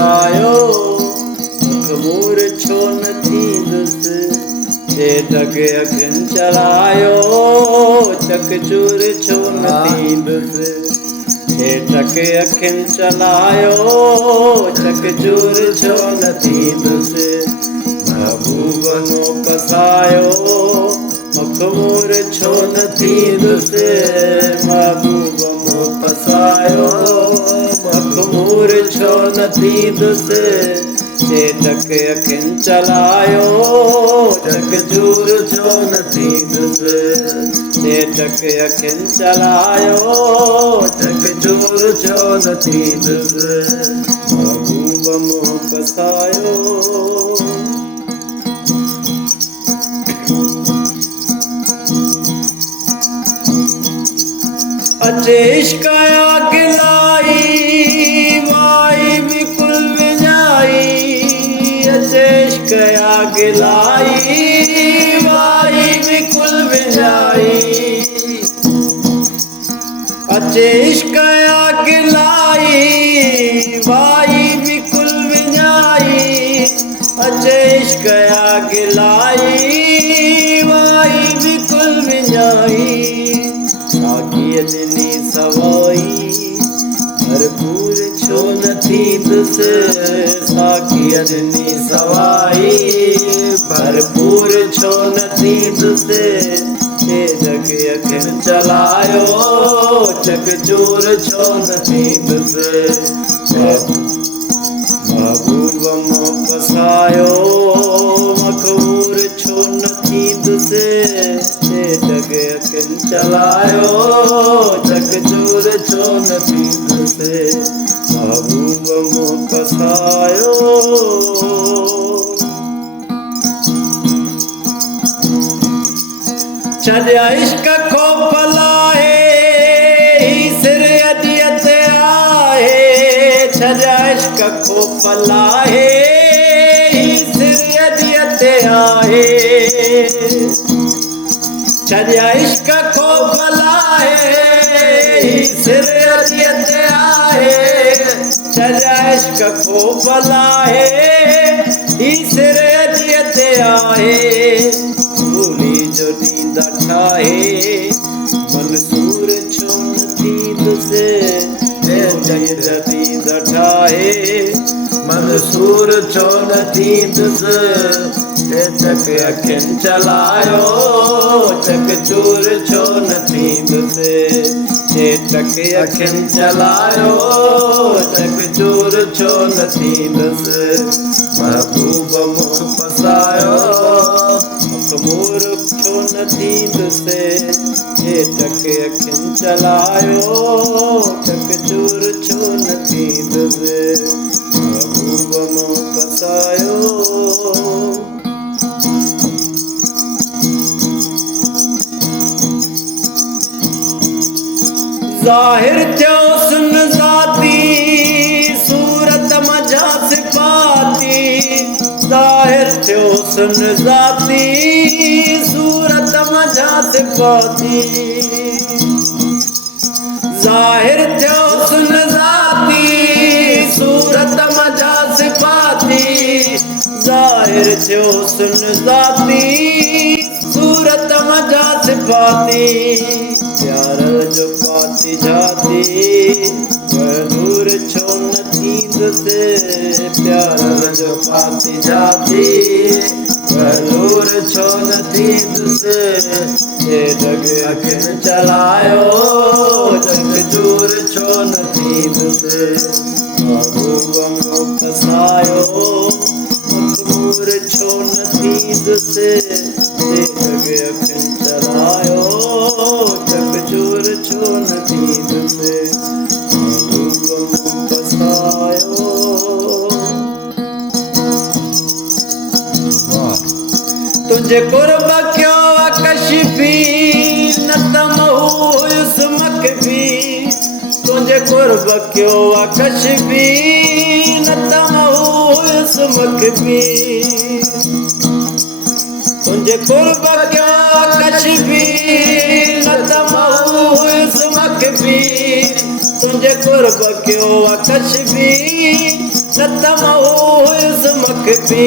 फसायो अखमूर छो न थींदुसि चेटक अखियुनि चलायो चकचूर छो न थींदुसि चेटक अखियुनि चलायो चकचूर छो न थींदुसि महबूब मूं फसायो अखमूर छो न थींदुसि महबूब मूं फसायो अखमूर छो न थींदुसि चेटक अखियुनि चलायो चकचूर छो न थींदुसि चेटक अखियुनि चलायो चकचूर छो न थींदुसि महबूब मूं फसायो अचे इश्क़ आग लाई वाई बिकुल विञाई अचे इश्क़ आग लाई वाई बिकुल विञाई अचे इश्क़ आग लाई वाई बिकुल विञाई अचे इश्क़ आग लाई वाई बिकुल विञाई साखीअ ॾिनी सवाई भरपूर छो न थींदुसि साखीअ ॾिनी सवाई भरपूर छो न थींदुसि चेटक अखियुनि चलायो चकचूर छो न थींदुसि महबूब मूं फसायो मखमूर छो न थींदुसि चेटक अखियुनि चलायो चकचूर छो न थींदुसि महबूब मूं फसायो छॾिया इश्क़ खो फलाहे ही सिर अॾीअ ते आहे छॾिया इश्क़ खो फलाहे ही सिर अॾीअ ते आहे छॾिया इश्क़ खो फलाहे ही सिर अॾीअ ते आहे छॾिया इश्क़ खो फलाहे ही सिर अॾीअ ते आहे भूली जो नींद ठाहे मंसूर छो न थींदुसि नींद ठाहे मंसूर छो न थींदुसि चेटक अखियुनि चलायो चकचूर छो न थींदुसि चेटक अखियुनि चलायो चकचूर छो न थींदुसि महबूब मूं फसायो अखमूर छो न थींदुसि चेटक अखियुनि चलायो चकचूर छो न थींदुसि महबूब मूं फसायो ज़ाहिर थियो सुन ज़ाती सूरत मज़ा सिफ़ाती ज़ाहिर थियो सुन ज़ाती सूरत मज़ा सिफ़ाती ज़ाहिर थियो सुन ज़ाती सूरत मज़ा सिफ़ाती ज़ाहिर थियो सुन ज़ाती सूरत मज़ा सिफ़ाती प्यार जो पाती जाती दूर छो न थींदुसि प्यार जो पाती जाती दूर छो न थींदुसि चेटक अखियुनि चलायो चकचूर छो न थींदुसि महबूब मूं फसायो मखमूर छो न थींदुसि चेटक अखियुनि चलायो चकचूर छो न थींदुसि महबूब मूं फसायो तुंहिंजे कुर्ब कयो कशिफी न त हुयुसि मकबी तुंहिंजे कुर्ब कयो कशिफी न त हुयुसि मकबी तुंहिंजे कुर्ब कयो कशिफी न त हुयुसि मकबी तुंहिंजे कुर्ब कयो कशफी न त महू हुयुसि मखफी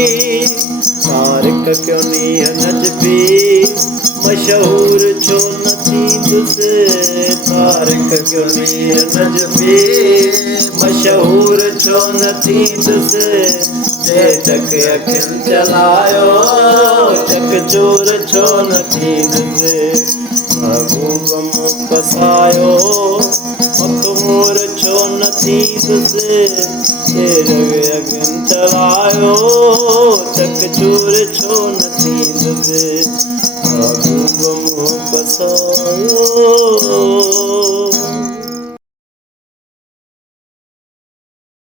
तारिक कयो नीह नजबी मशहूर छो न थींदुसि तारिक कयो नीह नजबी मशहूर छो न थींदुसि जे चक अखियुनि चलायो चक चूर छो न थींदुसि महबूब मूं फसायो मखमूर छो न थींदुसि जे जग अखियुनि चलायो चक चूर छो न थींदुसि महबूब मूं फसायो